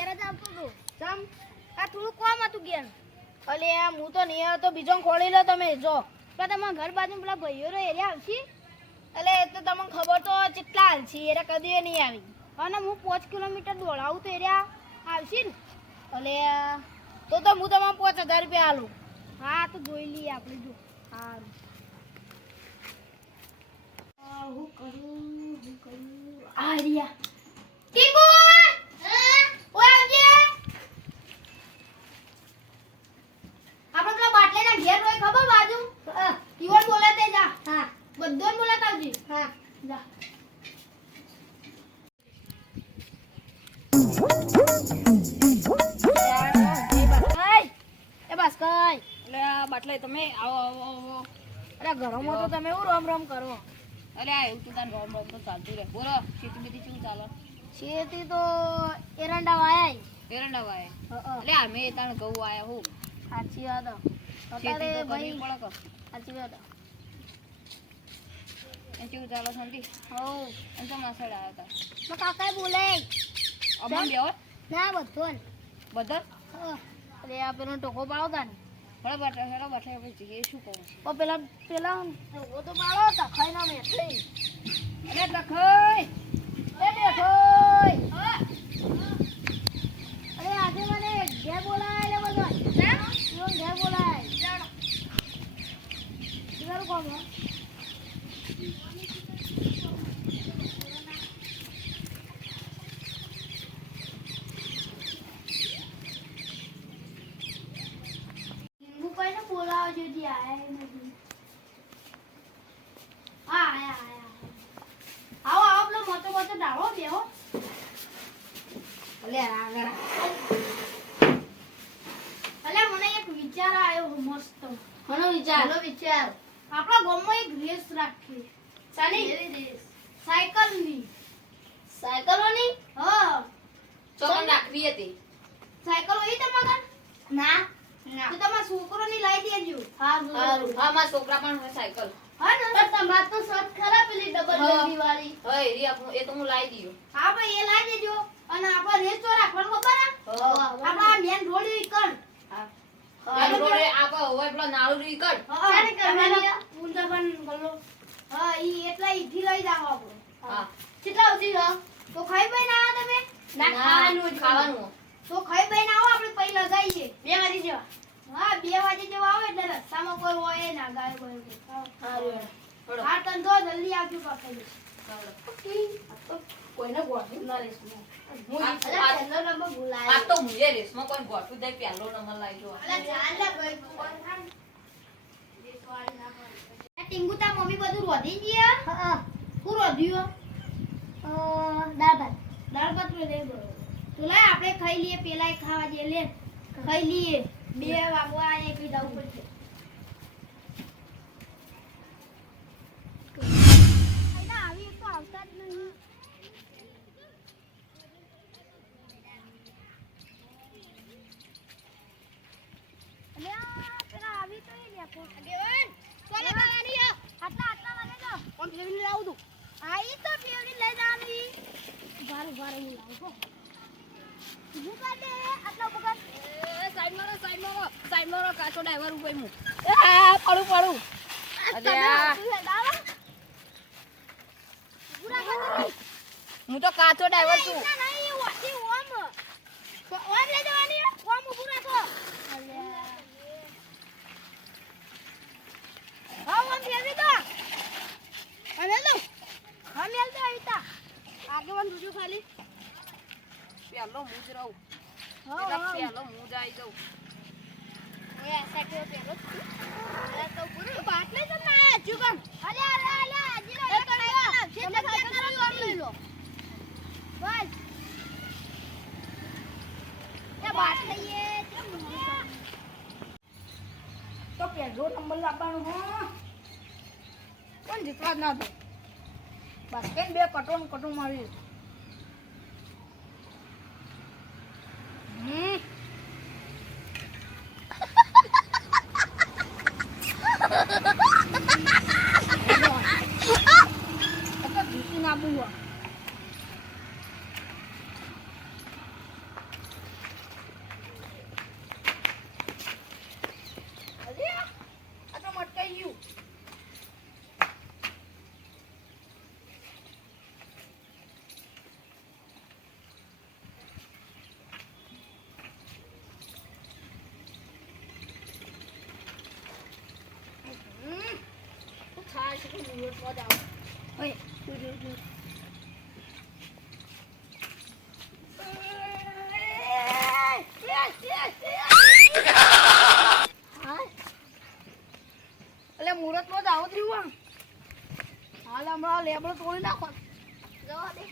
ઘેર જ આવતો હતો. ચમ? આ થોડું કોમ હતું ઘેર. અલે હું તો નહીં આવતો બીજો ખોલી લો તમે જો. પણ તમારા ઘર બાજુ પેલા ભાઈઓ રે એરિયા આવશી? એટલે એ તો તમને ખબર તો કેટલા હાલશી છે કદી નહીં આવી. અને હું પાંચ કિલોમીટર દોડાવું તો એરિયા આવશે ને? અલે તો તો હું તમામ પાંચ હજાર રૂપિયા આલું. હા તો જોઈ લઈએ આપણે જો. સારું. હું કરું હું કરું આ રહ્યા. ટીકુ ઓય આવજે આપણે પેલા બાટલીના ઘેર હોય ખબર બાજુ ઈવન બોલે તે જા હા બધો બોલાતા આવજે હા જા. એ બસ કઈ. એટલે આ બાટલે તમે આવો આવો આવો. અરે ઘરોમાં તો તમે એવું રમ રમ કરો. અરે આ એવું તો તાર રોમ રોમ તો ચાલતું રહે. બોલો ખેતી બેતી શું ચાલે? ખેતી તો એરંડા વાયા એરંડા વાયા? હં, એટલે અમે તાણ ઘઉં આયા હું. સાચી વાત. અત્યારે ભાઈ સાચી વાત. હો. કેવું ચાલે શાંતિ. હોવ. એમ તો માસડ આવ્યા હતા. કાકાએ બોલે. અમાર બેહો ના બધો? ને બધા અરે આ પેલો ટોકો પાડો ને. બરાબર બાટા જઈએ શું કહું? પેલા પેલા ટોકો તો પાડો હતા ખાઈ ના મેઠે અરે તખઈ એ બેઠોય. અરે આજે મને ઘેર બોલાય લે બધો. ઘેર બોલાય તમારું કોમ હે? લીંબુ કઈને બોલાવો જો જે આયા એ નથી હા આયા આયા આવો આવો પેલો મોટો મોટો ડાળો બેહો અલે મને એક વિચાર આવ્યો મસ્ત. ઘણો વિચાર? ચાલો વિચાર? આપણા ગામમાં એક રેસ રાખીએ. શાની? રેસ? સાયકલની. સાયકલોની? હા. ચોકન રાખવી હતી. સાયકલ હોય તમારા ના. તો તમારા છોકરોની લાવી દેજો. સારું હા મારા છોકરા પણ હોય સાયકલ. હા ને. તમાર તો શર્ટ ખરા પેલી ડબલ હા. બેબી વાળી. હા એ તો હું લાવી દઉં હા ભાઈ એ લાવી દેજો. અને આપણે રેસ્ટો રાખવાનું ખબર હા. આપણા મેન રોડ હા. આ રોડે આપણે હોય પેલો નાળું રી હા ચાલે કરવાની પૂંજા પણ બોલો હા ઈ એટલા ઈથી લઈ જાવ આપણે. હા. કેટલા આવશે હો? તો ખાઈ ભાઈ ના તમે? ના, ખાવાનું ખાવાનું. તો ખાઈ ભાઈ ના આવો આપણે પૈ લગાવીએ બે વાગે જેવા. હા બે વાગે જેવા આવે એટલે રસ્તામાં કોઈ હોય ના ગાય કોઈ સારું હા. તને તો જલ્દી આવજો પાછળ કોઈને ગોઠવી ના હું આ- રેસમાં કોઈ ગોઠવું દે પહેલો નંબર ટીંગુ તા મમ્મી બધું રોધી ગયા હા રોધ્યું દાળ ભાત દાળ ભાત રોધે તો લાય આપણે ખાઈ લઈએ પેલા ખાવા જઈએ લે. ખાઈ લઈએ. બે વાગવા એક બીજા ઉપર આવી આવતા જ તો લઈ જવાની ભાર ભાર હું લાવું આટલા કર સાઈડ મારો સાઈડ મારો સાઈડ મારો કાચો ડ્રાઈવર ઉપર હું પડું પડું અરે. અહીં તા. આગેવાન જોજો ખાલી. પહેલો હું જ રહું. હા, પેલા હા. હું જ આવી જાઉં. પેલો જ છું. અરે, બાટલી તો ના આયા, હજુ પણ. અલે, અલે, અલે, હજી લઈ લો. બસ. એ બાટલી એ કેમ મોડું કર્યું? તો પહેલો નંબર લાવવાનો, હો. જીતવા જ ના દો? બાસ્કેટ બે કટોન કટું કટો મારી હમ ના બુવા શીખી મુહૂર્તમાં જ આવો. ઓય, તું જો, જો. હા? એટલે મુહૂર્તમાં જ આવો જ રહ્યું આમ. હાલ હમણાં લેબડો તોડી નાખો જવા દે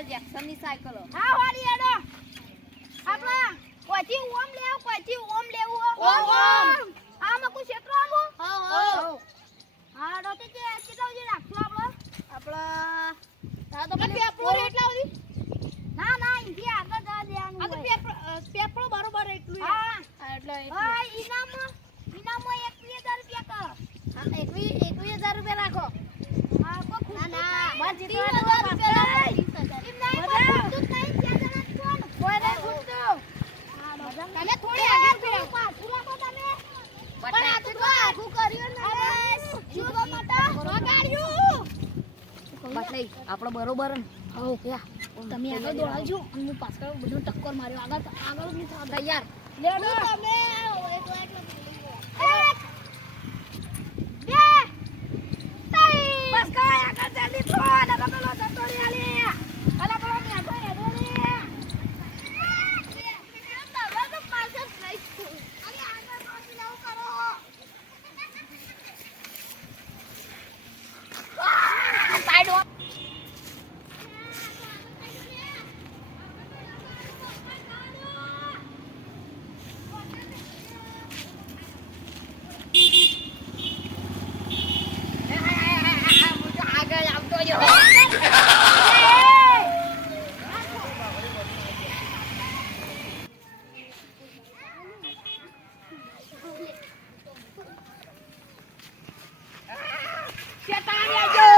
સતાણી આ તો માઇકલ જેક્સન સાયકલ હા વાળી એડો આપણા કોઈથી ઓમ લેવું કોઈથી ઓમ લેવું ઓમ, ઓમ. આમાં કોઈ ક્ષેત્ર આવું હા, હા. હા. ડોતે કે કેટલા રાખશું આપણે આપણા તારા તો આ પેલી પેપરો એટલા સુધી ના ના ઇન્થી આગળ જવા દેવાનું આ તો હોય. પેપર અ, પેપરો બરોબર એટલું હા હા, એટલે એટલું. હા ઇનામમાં ઇનામમાં એકવીસ હજાર રૂપિયા કરો હા, એકવી- એકવીસ હજાર રૂપિયા રાખો હા કોઈ ખુશ ના, ના. મારે ત્રીસ જીતવા હજાર રૂપિયા રૂપિયા એમ નહીં, કોઈ ખૂટતું જ નહીં, ચાર જણા જ છો ને. કોઈ નહીં ખૂટતું. તમે થોડી આગળ ફેરો. પાછું રાખો તમે. પણ આ તો જો આઘું કર્યું ને તમે. જીવવા માટે વગાડ્યું. બટલાઈ આપણે બરોબર ને યા. તમે આગળ દોડાવજો હું પાછળ બધું ટક્કર માર્યો આગળ આગળ. તૈયાર લેડો. તમે એક, બે, ત્રણ. બસ કરાય આગળ જલ્દી થો. અને તો પેલો જતો રહે આલી. અલા, પેલો નેટો હેડો રે. તમે તો પાછળ નહીં છો. અરે આગળ પાછળ એવું કરો. સાઈડ વા. આગળ આવતો જો શેતાણી આવજો.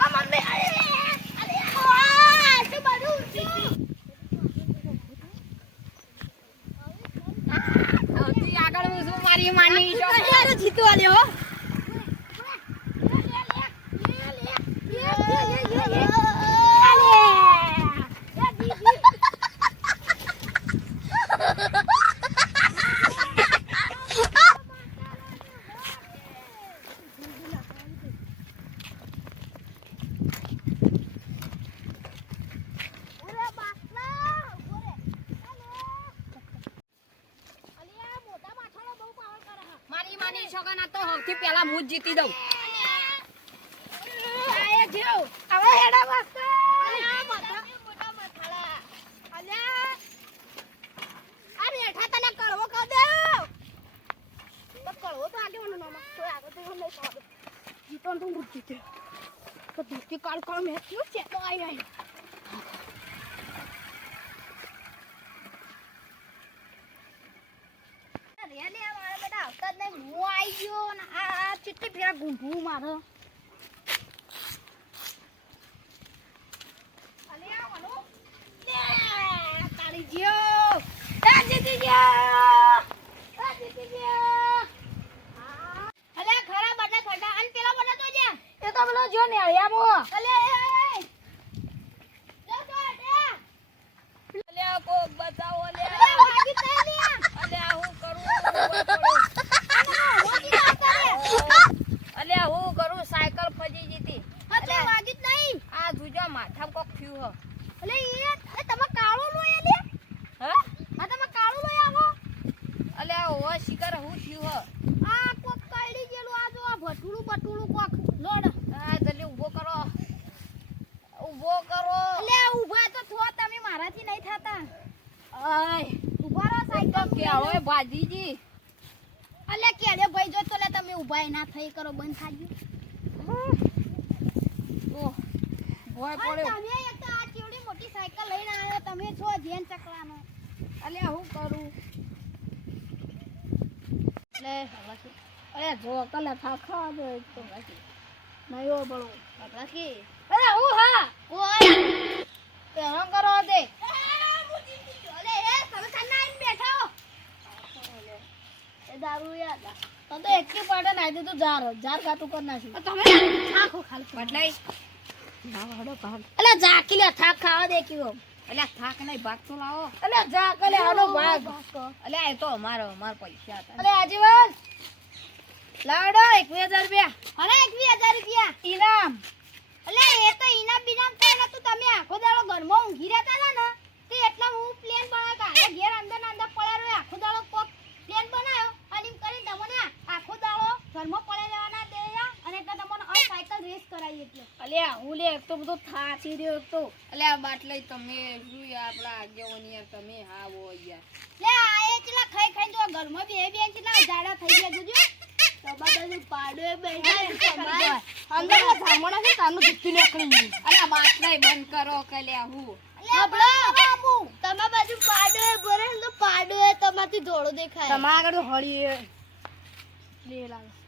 આ મમ્મી આ, શું બધું ઊંચું. સૌથી આગળ હું શું મારી માની જીતવા દે છો સૌથી પહેલા હું જીતી દઉં. હવે હેડા વાસ્તા જીતવાનું તો જ જીતે તો ધરતી કાળ કાળ મેં થયો છે? તો આઈ. આઈ ચિત્તી ફેરા ગુંઠું મારો માથામાં કોક થયું હ એટલે એ તમે કાળો લોય લે હ આ તમે કાળો લોય આવો એટલે ઓ શિકાર હું થયું હ આ કોક કાળી ગયેલું આ જો આ ભટુલું બટુલું કોક લોડ આ જલ્દી ઊભો કરો ઊભો કરો એટલે ઊભા તો થો તમે મારાથી નહીં થાતા આય ઊભા રહો સાઈકલ કે હવે ભાજીજી અલે કેડે ભાઈ જો તો લે તમે ઊભા ના થઈ કરો બંધ થાય થાજી ભોય પડ્યો. તમે એક તો આ કેવડી મોટી સાયકલ લઈને આવ્યો તમે છો જેન ચકલાનો. અલ્યા હું કરું? લે હવાસી અરે જો કલે ખા ખાવા દો એક તો બાકી. નયો બળો. બાકી. અરે હું હા? કોઈ પેલો કરો દે. દારૂ યાદ. તો એકી પાટે નાખી દીધું જાર જાર ખાતું કરી નાખ્યું. તમે ખાખો ખાલી. બદલાઈ અલ્યા જાકી લે થાક ખાવા દે કીધો અલ્યા થાક નહીં ભાગ તો લાવો. અલે જા કલે આનો ભાગ. અલે એ તો અમારો અમાર પૈસા હતા. અલે આજીવન. લાડો એકવીસ હજાર રૂપિયા. અલે એકવીસ હજાર રૂપિયા. ઇનામ અલે એ તો ઇનામ બિનામ તો નતું તમે આખો દાડો ઘરમાં ઊંઘી રહેતા હતા ને તે એટલા હું પ્લેન બનાવ્યો કે આને ઘેર અંદર ને અંદર પડ્યા રહ્યો આખો દાડો કોક પ્લેન બનાવ્યો અને એમ કરીને તમને આખો દાડો ઘરમાં પડે રહેવાના દેયા અને એટલે તમને આ સાયકલ રેસ કરાવી એટલે અલ્યા લે તો બધો થાચી રહ્યો એક એટલે આ બાટલે તમે શું આપણા આગેવાની યાર તમે હા વો યાર. લે આ એટલા ખાઈ ખાઈ તો ઘરમાં બે બે ચલા જાડા થઈ ગયા જોજો. તમારે પાડો બેઠા અંદર ધામણા છે તાનું જુઠ્ઠી નીકળી ગયું બાટલે બંધ કરો કલ્યા હું. તમારા બાજુ પાડો એ ભરે તો પાડો એ તમારથી ધોળો દેખાય. તમારા આગળ હળી એ. લાગે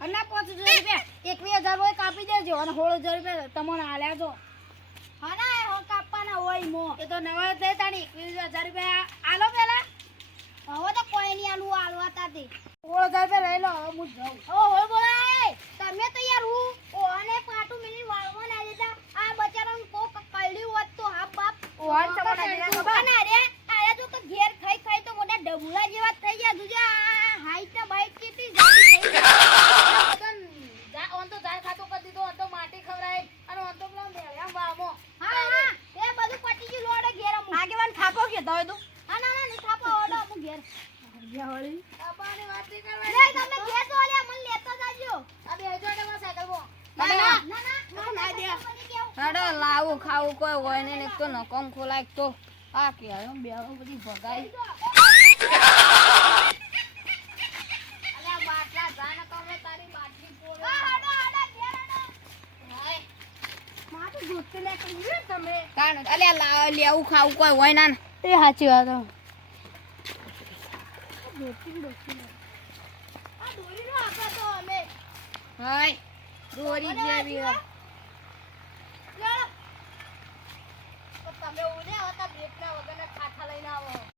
અને પાંચ હજાર રૂપિયા. એકવીસ હજાર હોય કાપી દેજો અને સોળ હજાર રૂપિયા તમને આલ્યા જો. હા ના કાપવાના હોય મો. એ તો નવા થઈ તાણી એકવીસ હજાર રૂપિયા આલો પેલા. હવે તો કોઈ નહીં આલું આલવા તાતી સોળ હજાર રૂપિયા લઈ લો, હવે હું જાઉં. હવે હોય બોલાય. તમે તો યાર હું ઓને પાટું મિલી વાળવા ના દેતા આ બચારાને કોક કળ્યું હોત તો હાફ બાપ ઓહન તમને ના દેતા ખબર? ના રે આયા જો તો ઘેર ખાઈ ખાઈ તો મોટા ડબુલા જેવા જ થઈ ગયા તુજે આ હાઈટ ને બાઈટ કેટલી જાડી થઈ ગઈ. જા- ઓન તો ઝાડ ખાતું કરી દીધું ઓન તો માટી ખવડાવી અને ઓન તો પેલા મેળ્યા વામો હા હા એ બધું પટી ગયું લોડે ઘેર અમુક આગેવાન થાપો કે દવા દો હા ના ના ની થાપો ઓડો અમુક ઘેર હળી બાપાની વાત નહીં લે તમે ઘેર તો ઓલ્યા મને લેતા જાજો આ બે હજાર ટકા સાયકલમાં ના ના, ના ના. ના ના ના દે મને કેવું હેડો લાવું કોઈ હોય ને એક તો નકમ ખોલાય એક તો આ કે બે બધી ભગાઈ. લેવું ખાવું કોઈ હોય ના એ સાચી વાત હાય દોરી જેવી લેડો તો તમે ઉડે હતા બેટના વગરના ખાખા લઈને આવો.